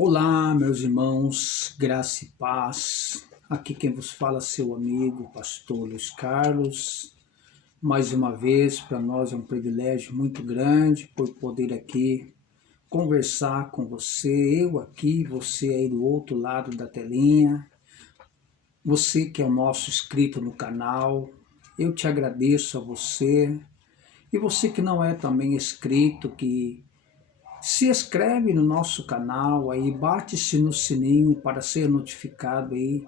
Olá, meus irmãos, graça e paz. Aqui quem vos fala é seu amigo, pastor Luiz Carlos. Mais uma vez, para nós é um privilégio muito grande por poder aqui conversar com você, eu aqui, você aí do outro lado da telinha, você que é o nosso inscrito no canal. Eu te agradeço a você e você que não é também inscrito, que se inscreve no nosso canal aí, bate-se no sininho para ser notificado aí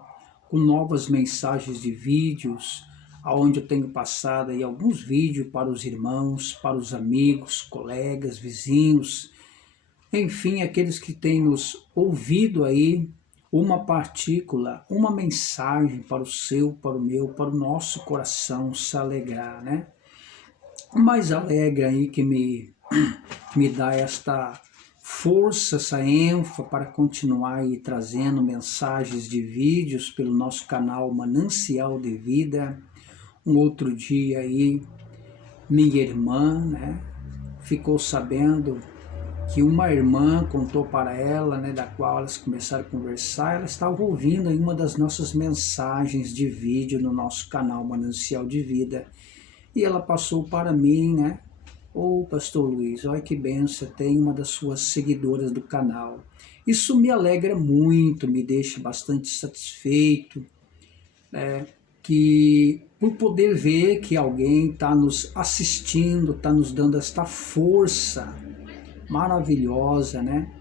com novas mensagens de vídeos, aonde eu tenho passado aí alguns vídeos para os irmãos, para os amigos, colegas, vizinhos, enfim, aqueles que têm nos ouvido aí, uma partícula, uma mensagem para o seu, para o meu, para o nosso coração se alegrar, né? O mais alegre aí que me dá esta força, essa ênfase para continuar aí trazendo mensagens de vídeos pelo nosso canal Manancial de Vida. Um outro dia aí, minha irmã, né, ficou sabendo que uma irmã contou para ela, né, da qual elas começaram a conversar, ela estava ouvindo aí uma das nossas mensagens de vídeo no nosso canal Manancial de Vida. E ela passou para mim, né, Ô, Pastor Luiz, olha que benção, tem uma das suas seguidoras do canal. Isso me alegra muito, me deixa bastante satisfeito, que por poder ver que alguém está nos assistindo, está nos dando esta força maravilhosa, né?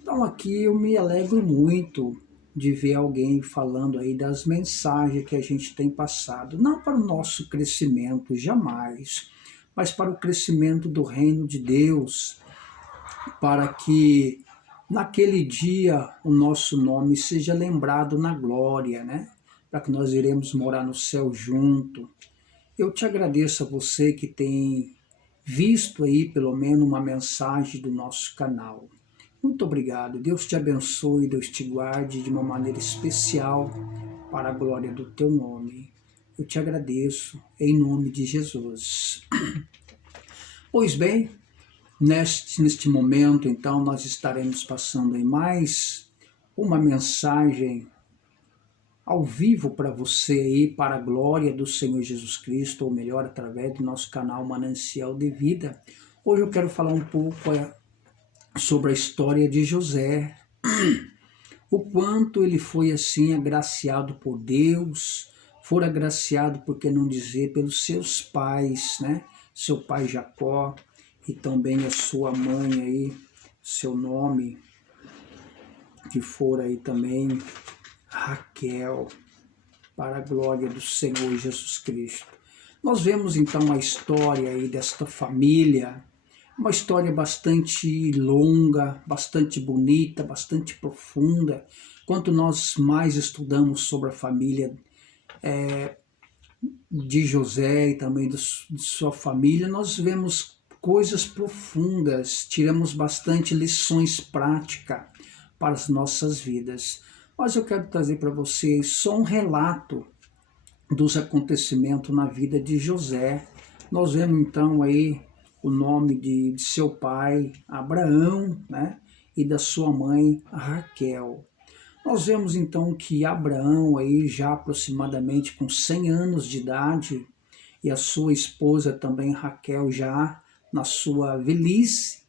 Então aqui eu me alegro muito de ver alguém falando aí das mensagens que a gente tem passado, não para o nosso crescimento, jamais, mas para o crescimento do reino de Deus, para que naquele dia o nosso nome seja lembrado na glória, né? Para que nós iremos morar no céu junto. Eu te agradeço a você que tem visto aí pelo menos uma mensagem do nosso canal. Muito obrigado. Deus te abençoe, Deus te guarde de uma maneira especial para a glória do teu nome. Eu te agradeço em nome de Jesus. Pois bem, neste momento, então, nós estaremos passando em mais uma mensagem ao vivo para você aí, para a glória do Senhor Jesus Cristo, ou melhor, através do nosso canal Manancial de Vida. Hoje eu quero falar um pouco sobre a história de José, o quanto ele foi assim agraciado por Deus, for agraciado, por que não dizer, pelos seus pais, né? Seu pai Jacó e também a sua mãe aí, seu nome, que for aí também Raquel, para a glória do Senhor Jesus Cristo. Nós vemos então a história aí desta família, uma história bastante longa, bastante bonita, bastante profunda. Quanto nós mais estudamos sobre a família de José e também de sua família, nós vemos coisas profundas, tiramos bastante lições práticas para as nossas vidas. Mas eu quero trazer para vocês só um relato dos acontecimentos na vida de José. Nós vemos então aí o nome de seu pai, Abraão, né? E da sua mãe, Raquel. Nós vemos então que Abraão, aí já aproximadamente com 100 anos de idade, e a sua esposa também, Raquel, já na sua velhice,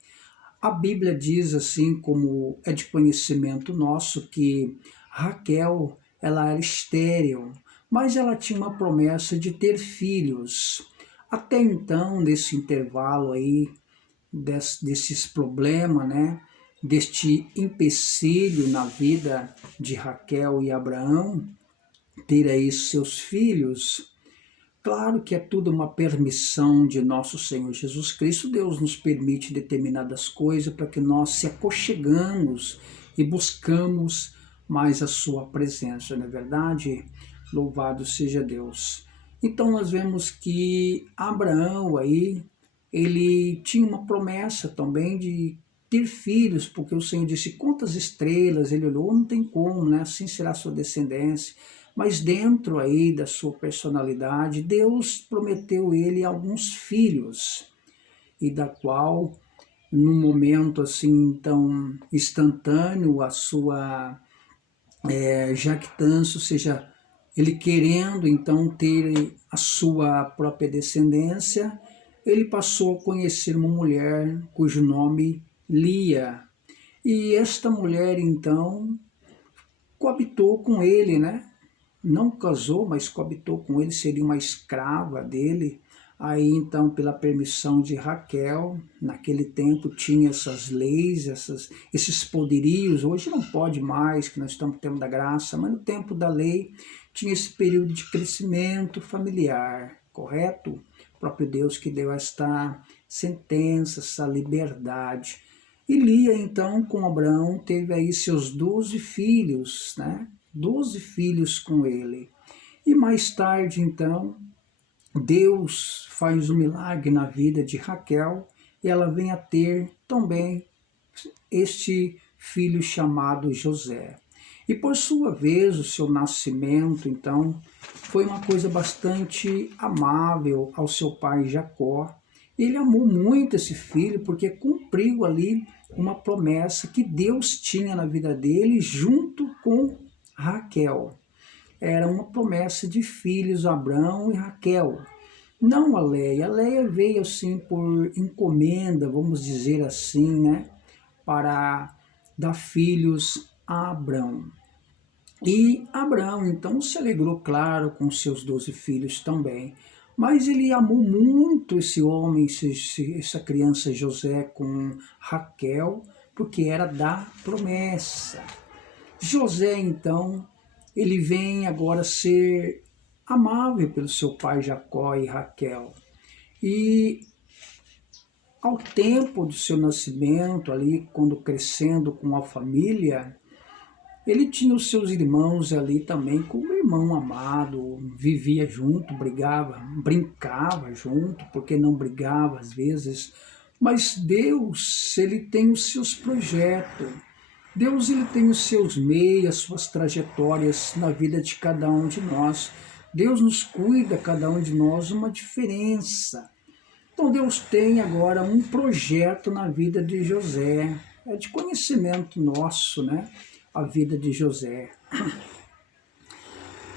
a Bíblia diz assim, como é de conhecimento nosso, que Raquel, ela era estéril, mas ela tinha uma promessa de ter filhos. Até então, nesse intervalo aí, desses problemas, né, deste empecilho na vida de Raquel e Abraão, ter aí seus filhos, claro que é tudo uma permissão de nosso Senhor Jesus Cristo. Deus nos permite determinadas coisas para que nós se aconchegamos e buscamos mais a sua presença, não é verdade? Louvado seja Deus. Então nós vemos que Abraão aí, ele tinha uma promessa também de ter filhos, porque o Senhor disse, quantas estrelas, ele olhou, não tem como, né? Assim será a sua descendência. Mas dentro aí da sua personalidade, Deus prometeu ele alguns filhos, e da qual num momento assim tão instantâneo, a sua jactância, ou seja, ele querendo então ter a sua própria descendência, ele passou a conhecer uma mulher cujo nome Lia. E esta mulher então coabitou com ele, né? Não casou, mas coabitou com ele, seria uma escrava dele. Aí então, pela permissão de Raquel, naquele tempo tinha essas leis, esses poderios, hoje não pode mais, que nós estamos no tempo da graça, mas no tempo da lei tinha esse período de crescimento familiar, correto? O próprio Deus que deu esta sentença, essa liberdade. E Lia, então, com Abraão, teve aí seus 12 filhos, né? 12 filhos com ele. E mais tarde, então, Deus faz um milagre na vida de Raquel e ela vem a ter também este filho chamado José. E por sua vez, o seu nascimento, então, foi uma coisa bastante amável ao seu pai Jacó. Ele amou muito esse filho porque cumpriu ali uma promessa que Deus tinha na vida dele junto com Raquel. Era uma promessa de filhos, Abraão e Raquel. Não a Leia. A Leia veio assim por encomenda, vamos dizer assim, né? Para dar filhos a Abraão. E Abraão então se alegrou, claro, com seus 12 filhos também. Mas ele amou muito esse homem, essa criança José com Raquel, porque era da promessa. José, então, ele vem agora ser amável pelo seu pai Jacó e Raquel. E ao tempo do seu nascimento, ali, quando crescendo com a família, ele tinha os seus irmãos ali também, como irmão amado, vivia junto, brigava, brincava junto, porque não brigava às vezes. Mas Deus, ele tem os seus projetos. Deus, ele tem os seus meios, as suas trajetórias na vida de cada um de nós. Deus nos cuida, cada um de nós, uma diferença. Então Deus tem agora um projeto na vida de José. É de conhecimento nosso, né? A vida de José.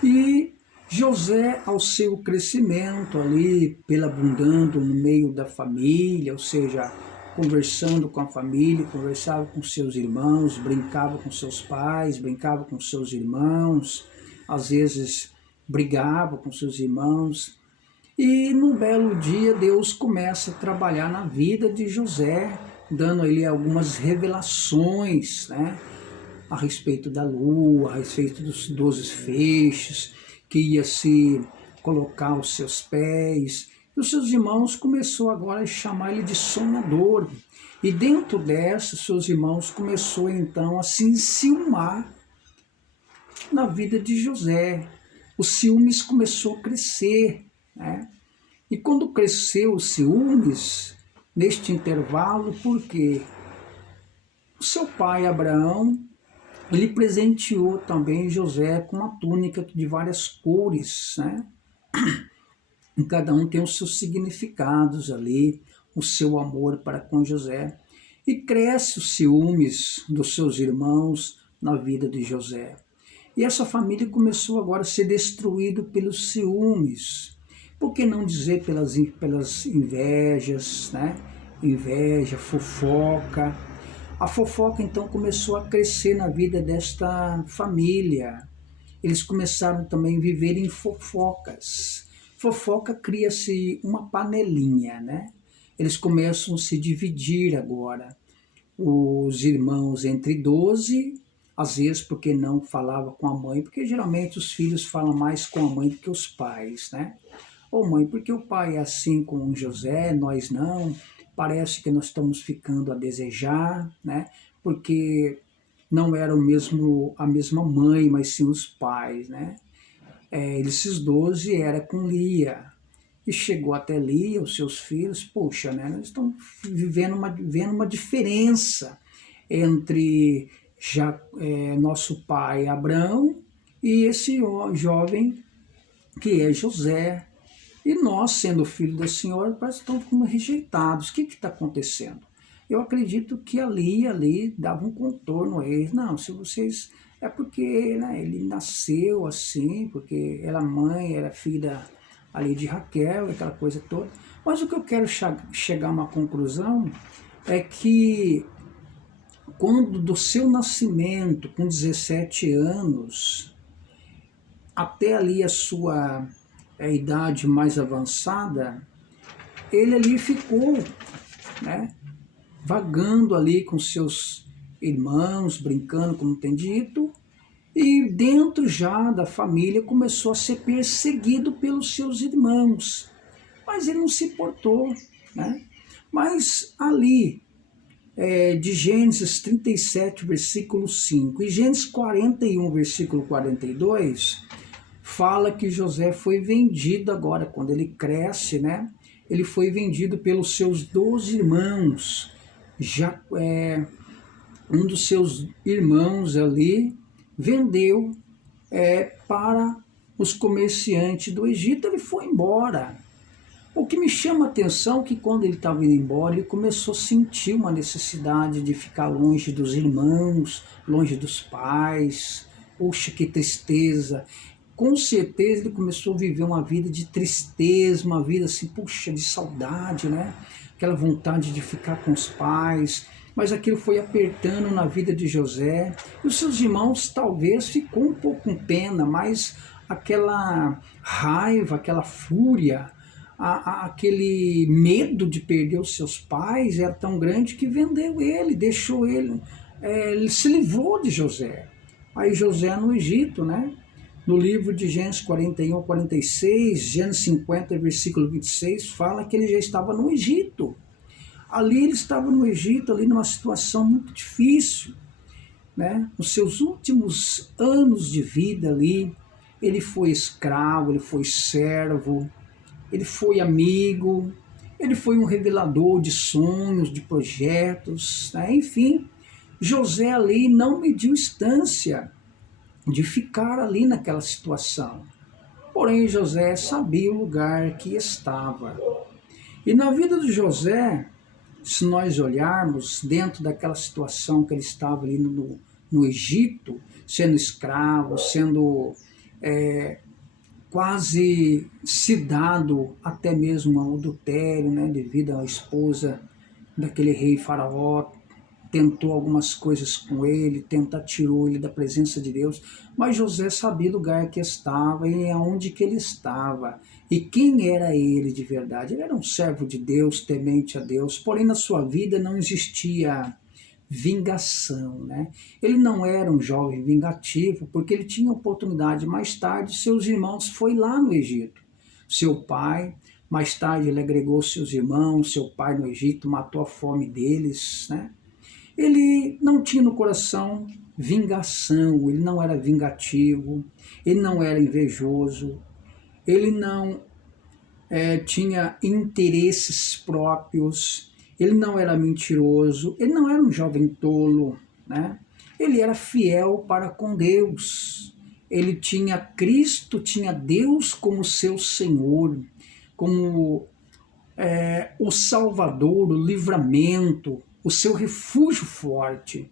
E José, ao seu crescimento ali, pelabundando no meio da família, ou seja, conversando com a família, conversava com seus irmãos, brincava com seus pais, brincava com seus irmãos, às vezes brigava com seus irmãos. E num belo dia Deus começa a trabalhar na vida de José, dando a ele algumas revelações, né? A respeito da lua, a respeito dos 12 feixes, que ia se colocar aos seus pés. E os seus irmãos começou agora a chamar ele de sonhador. E dentro dessa, seus irmãos começou então a se enciumar na vida de José. Os ciúmes começou a crescer, né? E quando cresceu os ciúmes, neste intervalo, por quê? O seu pai Abraão, ele presenteou também José com uma túnica de várias cores, né? E cada um tem os seus significados ali, o seu amor para com José. E cresce os ciúmes dos seus irmãos na vida de José. E essa família começou agora a ser destruída pelos ciúmes. Por que não dizer pelas invejas, né? Inveja, fofoca. A fofoca então começou a crescer na vida desta família. Eles começaram também a viver em fofocas. Fofoca cria-se uma panelinha, né? Eles começam a se dividir agora. Os irmãos entre 12, às vezes porque não falava com a mãe, porque geralmente os filhos falam mais com a mãe do que os pais, né? Ô mãe, porque o pai é assim com o José, nós não, parece que nós estamos ficando a desejar, né? Porque não era a mesma mãe, mas sim os pais, né? Esses 12 era com Lia. E chegou até Lia, os seus filhos, poxa, né? Nós estamos vendo uma diferença entre nosso pai Abraão e esse jovem que é José. E nós, sendo filho da senhora, parece que estamos como rejeitados. O que está acontecendo? Eu acredito que ali dava um contorno a eles. Não, se vocês... É porque, né, ele nasceu assim, porque era mãe, era filha ali de Raquel, aquela coisa toda. Mas o que eu quero chegar a uma conclusão é que quando do seu nascimento, com 17 anos, até ali a sua idade mais avançada, ele ali ficou, né, vagando ali com seus irmãos, brincando, como tem dito, e dentro já da família começou a ser perseguido pelos seus irmãos. Mas ele não se importou, né? Mas ali, de Gênesis 37, versículo 5, e Gênesis 41, versículo 42, fala que José foi vendido agora, quando ele cresce, né? Ele foi vendido pelos seus 12 irmãos. Já um dos seus irmãos ali vendeu para os comerciantes do Egito, ele foi embora. O que me chama a atenção é que quando ele estava indo embora, ele começou a sentir uma necessidade de ficar longe dos irmãos, longe dos pais. Poxa, que tristeza! Com certeza ele começou a viver uma vida de tristeza, uma vida assim, puxa, de saudade, né? Aquela vontade de ficar com os pais. Mas aquilo foi apertando na vida de José. E os seus irmãos talvez ficou um pouco com pena, mas aquela raiva, aquela fúria, aquele medo de perder os seus pais era tão grande que vendeu ele, deixou ele, ele se livrou de José. Aí José no Egito, né? No livro de Gênesis 41, 46, Gênesis 50, versículo 26, fala que ele já estava no Egito. Ali ele estava no Egito, ali numa situação muito difícil, né? Nos seus últimos anos de vida ali, ele foi escravo, ele foi servo, ele foi amigo, ele foi um revelador de sonhos, de projetos, né? Enfim, José ali não mediu distância de ficar ali naquela situação. Porém, José sabia o lugar que estava. E na vida de José, se nós olharmos dentro daquela situação que ele estava ali no Egito, sendo escravo, sendo quase se dado até mesmo ao adultério, né, devido à esposa daquele rei faraó, tentou algumas coisas com ele, tirou ele da presença de Deus, mas José sabia o lugar que estava e aonde que ele estava, e quem era ele de verdade. Ele era um servo de Deus, temente a Deus, porém na sua vida não existia vingação, né? Ele não era um jovem vingativo, porque ele tinha oportunidade. Mais tarde, seus irmãos foi lá no Egito. Seu pai, mais tarde ele agregou seus irmãos, seu pai no Egito, matou a fome deles, né? Ele não tinha no coração vingação, ele não era vingativo, ele não era invejoso, ele não tinha interesses próprios, ele não era mentiroso, ele não era um jovem tolo, né? Ele era fiel para com Deus, ele tinha Cristo, tinha Deus como seu Senhor, como o Salvador, o livramento, o seu refúgio forte.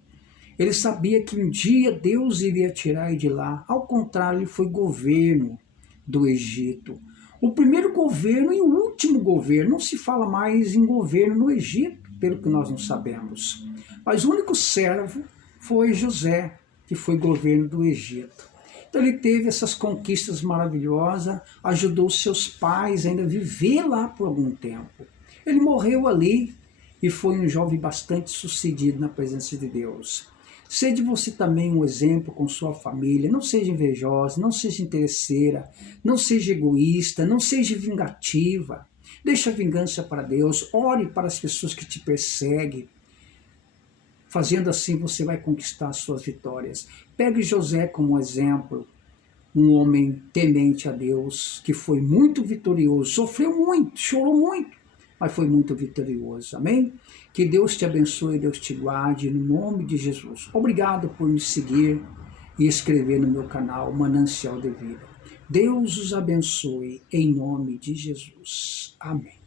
Ele sabia que um dia Deus iria tirar ele de lá. Ao contrário, ele foi governo do Egito. O primeiro governo e o último governo. Não se fala mais em governo no Egito, pelo que nós não sabemos. Mas o único servo foi José, que foi governo do Egito. Então ele teve essas conquistas maravilhosas, ajudou seus pais ainda a viver lá por algum tempo. Ele morreu ali e foi um jovem bastante sucedido na presença de Deus. Seja você também um exemplo com sua família, não seja invejosa, não seja interesseira, não seja egoísta, não seja vingativa. Deixe a vingança para Deus, ore para as pessoas que te perseguem. Fazendo assim, você vai conquistar as suas vitórias. Pegue José como exemplo, um homem temente a Deus, que foi muito vitorioso, sofreu muito, chorou muito, mas foi muito vitorioso. Amém? Que Deus te abençoe, Deus te guarde, no nome de Jesus. Obrigado por me seguir e escrever no meu canal Manancial de Vida. Deus os abençoe, em nome de Jesus. Amém.